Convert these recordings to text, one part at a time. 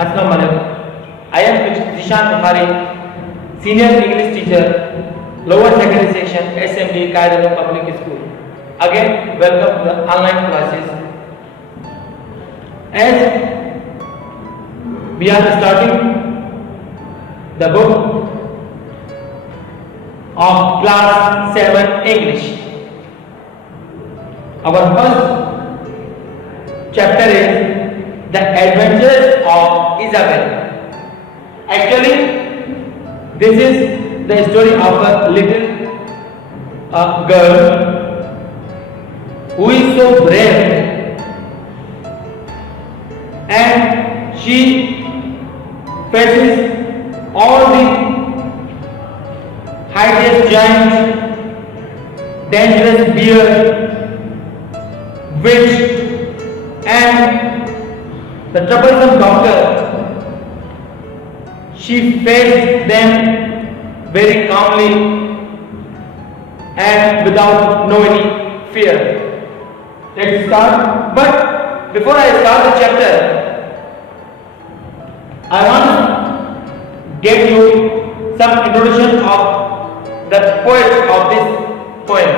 Assalamualaikum. I am Zishan Bukhari, Senior English Teacher, Lower Secondary Section, SMD, Kaidano Public School. Again, welcome to the online classes. As we are starting the book of Class 7 English. Our first chapter is The Adventures of Isabel. Actually, this is the story of a little girl who is so brave, and she faces all the hideous giants, dangerous bear, witch, and the troublesome doctor. She faced them very calmly and without no any fear. Let's start. But before I start the chapter, I want to get you some introduction of the poet of this poem.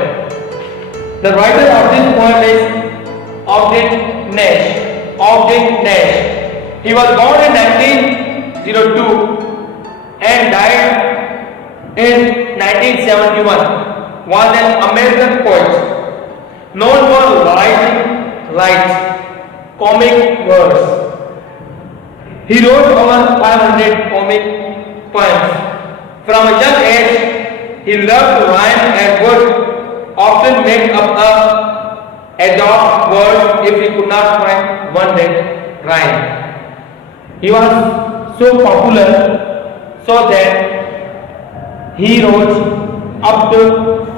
The writer of this poem is Ogden Nash. Ogden Nash. He was born in 1902 and died in 1971. Was an American poet known for writing light comic verse. He wrote over 500 comic poems. From a young age, he loved to rhyme and would often make up a dog word if he could not find one that rhymed. He was so popular so that he wrote up to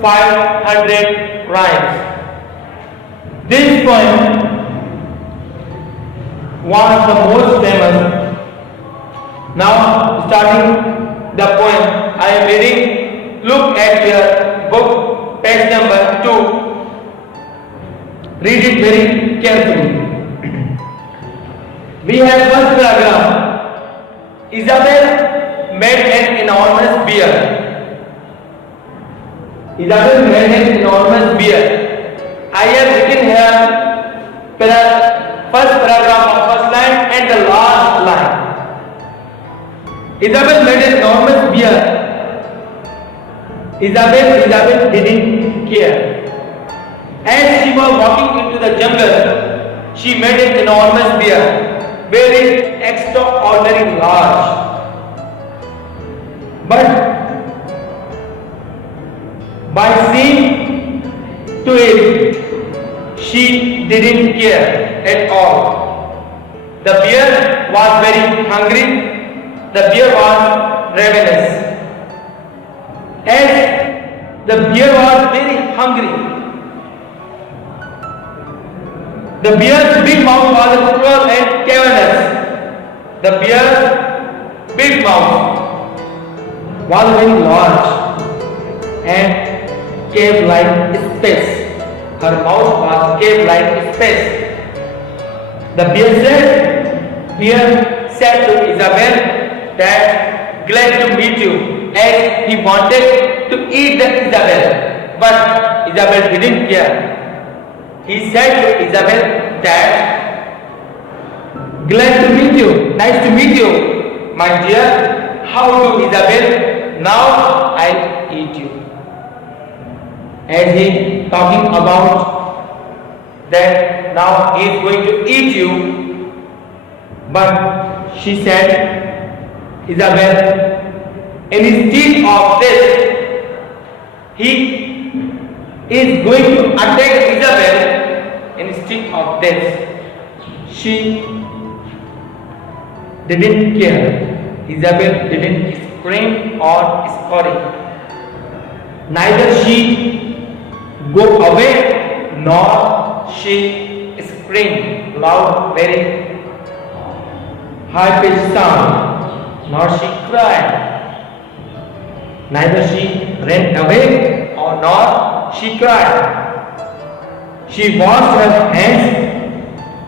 500 rhymes. This poem was the most famous. Now starting the poem, I am reading. Look at your book, page number 2. Read it very carefully. We have first paragraph. Isabel made an enormous beer. Isabel made an enormous beer. I have written here first paragraph of first line and the last line. Isabel made an enormous beer. Isabel didn't care. As she was walking into the jungle, she made an enormous bear, very extraordinary large. But by seeing to it, she didn't care at all. The bear was very hungry. The bear was ravenous. As the bear was very hungry, the bear's big mouth was cruel and cavernous. The bear's big mouth was very large and cave-like space. Her mouth was cave-like space. The bear said to Isabel that glad to meet you, as he wanted to eat the Isabel, but Isabel didn't care. He said to Isabel that glad to meet you, nice to meet you, my dear. How do, Isabel? Now I eat you. As he talking about that now he is going to eat you, but she said, Isabel, instead of this, he is going to attack Isabel. Instead of this, she didn't care. Isabel didn't scream or scurry. Neither she go away nor she screamed loud, very high-pitched sound, nor she cried. Neither she ran away or nor she cried. She washed her hands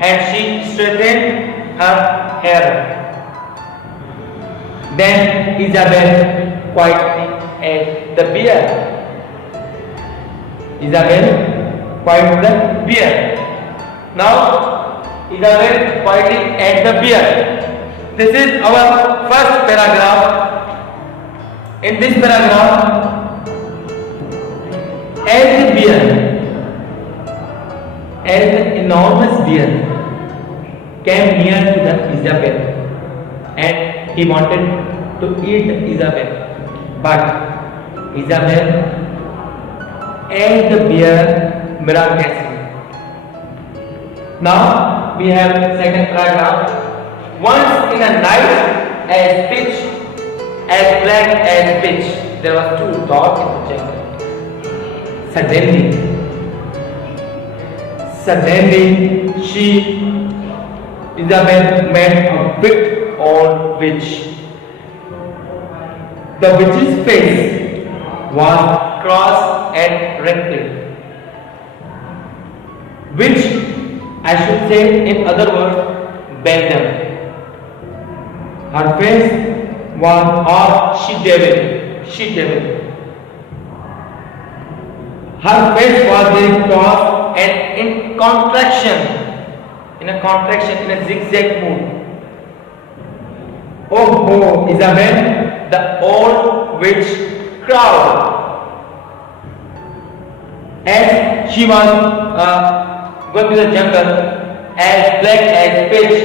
and she straightened her hair. Then Isabel quietly ate the beer. Isabel quieted the beer. Now Isabel quietly ate the beer. This is our first paragraph. In this paragraph, as the beer, as the enormous beer came near to the Isabel, and he wanted to eat Isabel, but Isabel ate the beer miraculously. Now we have second paragraph. Once in a night, as pitch, as black as pitch, there was two dogs in the jungle. Suddenly, Isabel met a big old witch. The witch's face was crossed and wrinkled, which I should say in other words, bent them. Her face was all she-devil. Her face was very cross and in a zigzag mood. Oh, Isabel, the old witch cried. As she was going to the jungle, as black as pitch,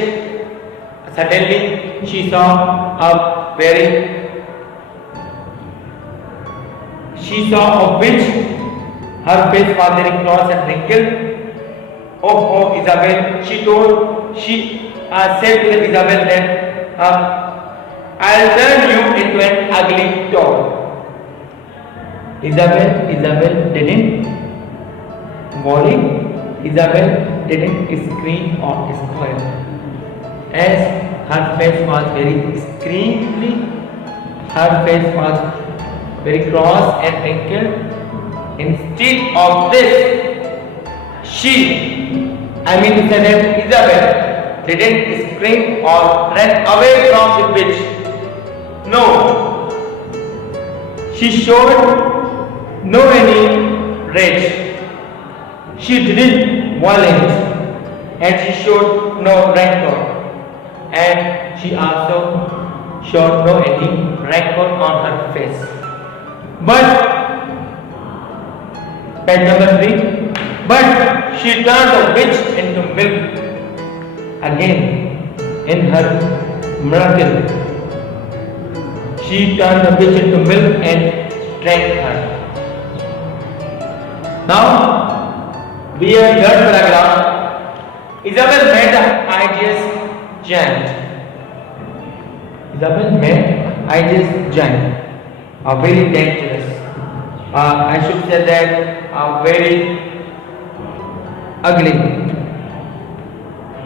suddenly she saw a witch. Her face was very cross and wrinkled. Oh, Isabel, she said to Isabel that I'll turn you into an ugly dog. Isabel didn't worry. Isabel didn't scream or squeal, as her face was very screamly. Her face was very cross and wrinkled. Instead of this, Isabel didn't scream or ran away from the witch. No, she showed no any rage. She didn't violence, and she showed no rancor, and she also showed no any rancor on her face. But page number 3. But she turned the witch into milk again in her miracle. She turned the witch into milk and drank her. Now we have third paragraph. Isabel met an hideous giant, a very dangerous. I should say that very ugly.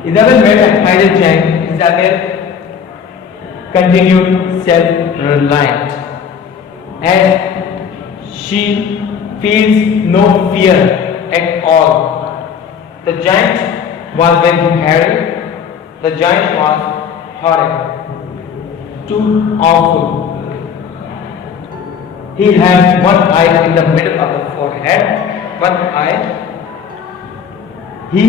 Isabel met a hideous giant. Isabel continued self-reliant, as she feels no fear at all. The giant was very hairy. The giant was horrid, too awful. He had one eye in the middle of the forehead, one eye. He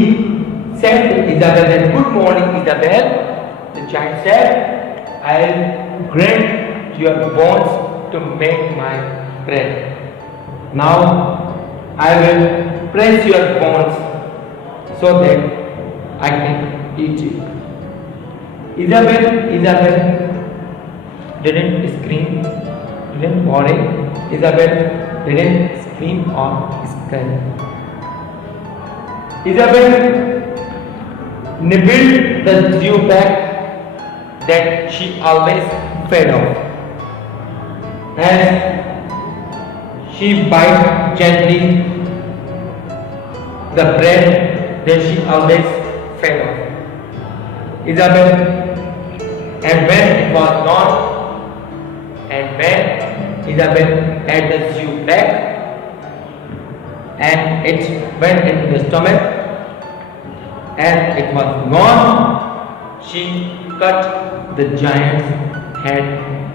said to Isabel that, "Good morning, Isabel." The giant said, "I'll grind your bones to make my bread. Now I will press your bones so that I can eat you." Isabel didn't scream, didn't worry. Isabel didn't scream or scream. Isabel nibbled the dew back that she always fed off, as she bite gently the bread that she always fed off. Isabel, and when it was gone, and when Isabel had the stew back, and it went into the stomach, and it was gone, she cut the giant's head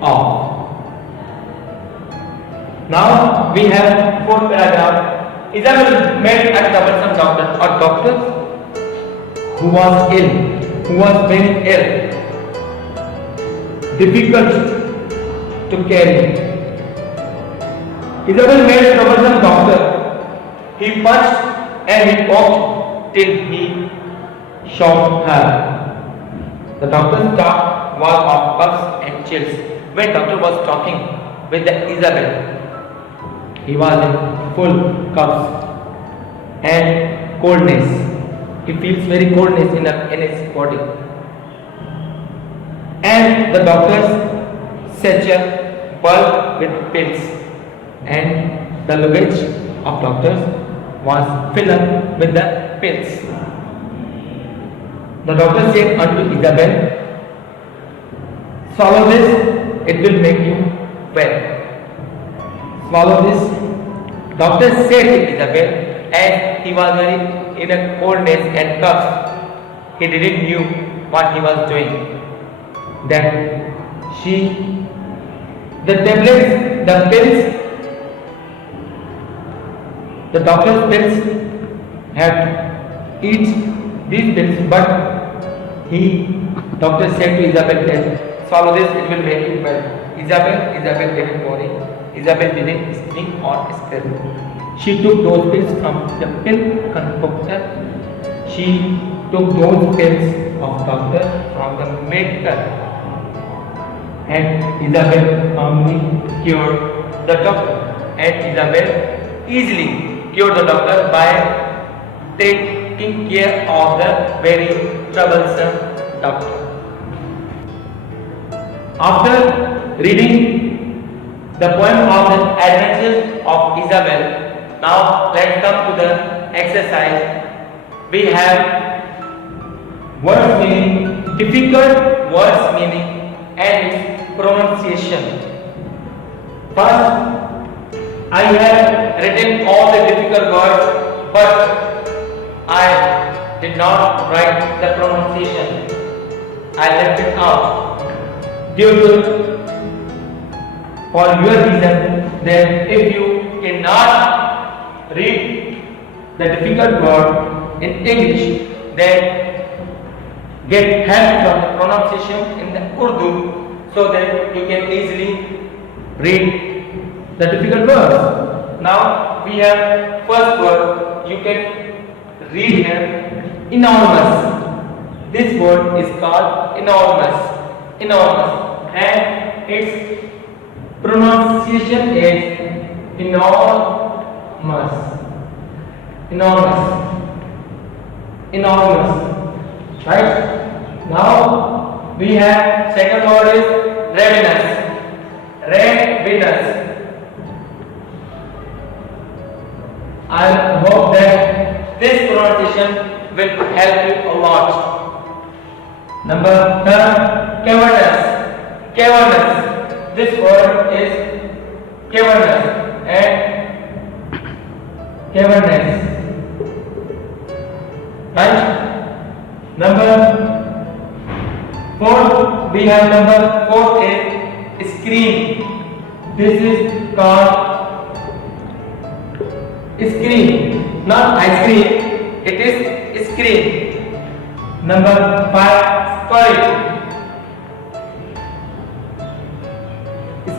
of. Now we have fourth paragraph. Isabel met a troublesome doctor, a doctor who was ill, who was very ill, difficult to carry. Isabel met a troublesome doctor. He punched and he poked till he shocked her. The doctor's talk was of bugs and chills. When doctor was talking with the Isabel, he was in full coughs and coldness. He feels very coldness in his body. And the doctors such a bulb with pills, and the luggage of doctors was filled up with the pills. The doctor said unto Isabel, swallow this, it will make you well. Swallow this. Doctor said to Isabel, as he was very in a coldness and cough, he didn't knew what he was doing. Then the tablets, the pills, the doctor's pills had to eat these pills, but doctor said to Isabel that swallow this, it will make you well. Isabel didn't worry. Isabel didn't speak or scream. She took those pills from the pill concoctor. She took those pills of doctor from the maker, and Isabel calmly cured the doctor. And Isabel easily cured the doctor by taking care of the very troublesome doctor. After reading the poem of the adventures of Isabel, now let's come to the exercise. We have words meaning, difficult words meaning, and its pronunciation. First, I have written all the difficult words, but I did not write the pronunciation. I left it out for your reason. Then if you cannot read the difficult word in English, then get help from the pronunciation in the Urdu, so that you can easily read the difficult words. Now we have first word. You can read here, enormous. This word is called enormous, and its pronunciation is enormous. Right? Now we have second word is ravenous. I hope that this pronunciation will help you a lot. Number third, cavernous. This word is cavernous and cavernous. Right? Number four, we have number four is screen. This is called screen, not ice cream. It is screen. Number five,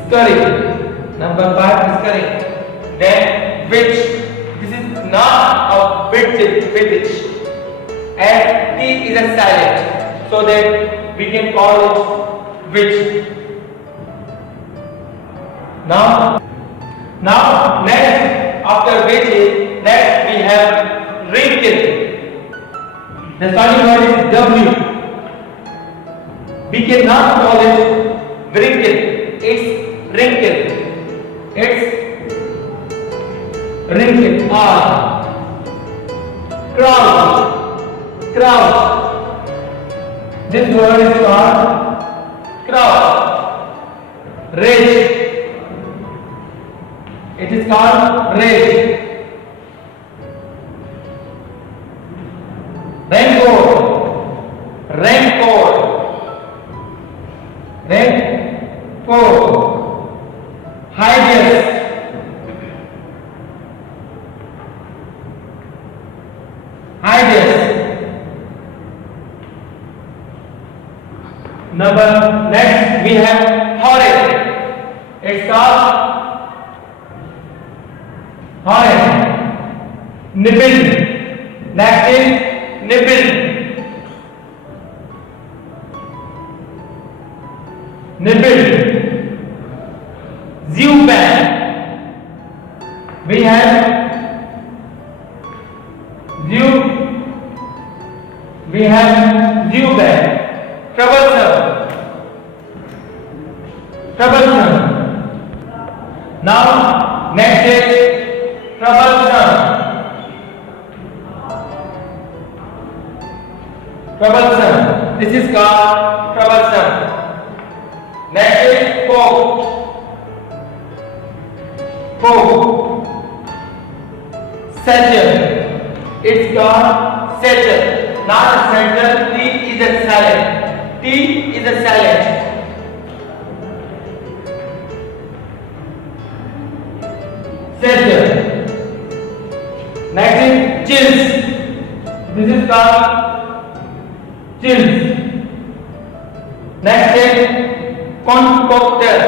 scurry. Number five, scurry. Then which. This is not a British. And T is a silent, so that we can call it which. Now next, after which, next we have wrinkle. The starting word is W. We cannot call it wrinkle. It's wrinkle. R. Crouch. This word is called crouch. Rage. It is called rage. Rancor. 4. Highest. Next we have horrid. It's called horrid. Nibble. Next is nibble. Nibble. Zuban. We have Zuban. Troublesome. Now next is troublesome. This is called troublesome. Next is poke. Satchel. It's called satchel. Not a satchel. T is a silent. Satchel. Next is chills. This is called chills. Next is concoctor.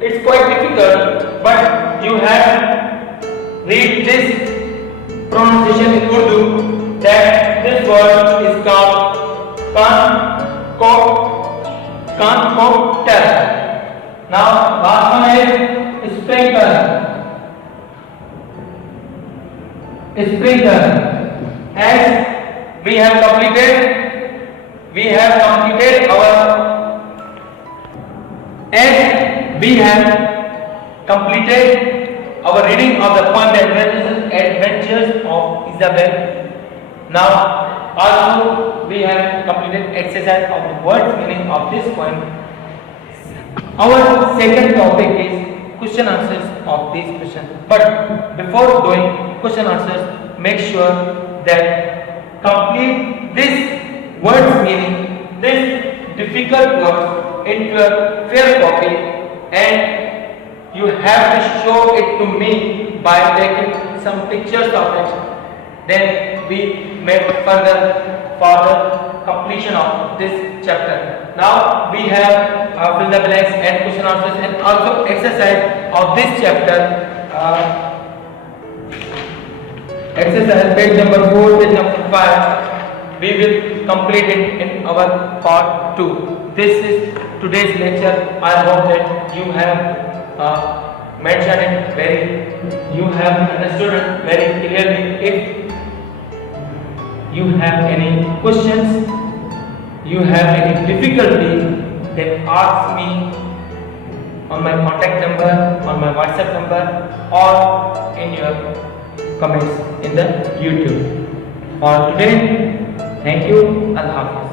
It's quite difficult, but you have read this pronunciation in Urdu that this word is called concoctor. Now last one is sprinkler. As we have completed our reading of the poem Adventures of Isabel. Now also we have completed exercise of the words meaning of this poem. Our second topic is question answers of these questions. But before doing question answers, make sure that complete this words meaning, this difficult words into a fair copy, and you have to show it to me by taking some pictures of it. Then we make further for the completion of this chapter. Now we have fill the blanks and question answers and also exercise of this chapter. Exercise page number 4, page number 5. We will complete it in our part 2. This is today's lecture. I hope that you have mentioned it you have understood it very clearly. If you have any questions, you have any difficulty, then ask me on my contact number, on my WhatsApp number, or in your comments in the YouTube. For today, thank you. Allah Hafiz.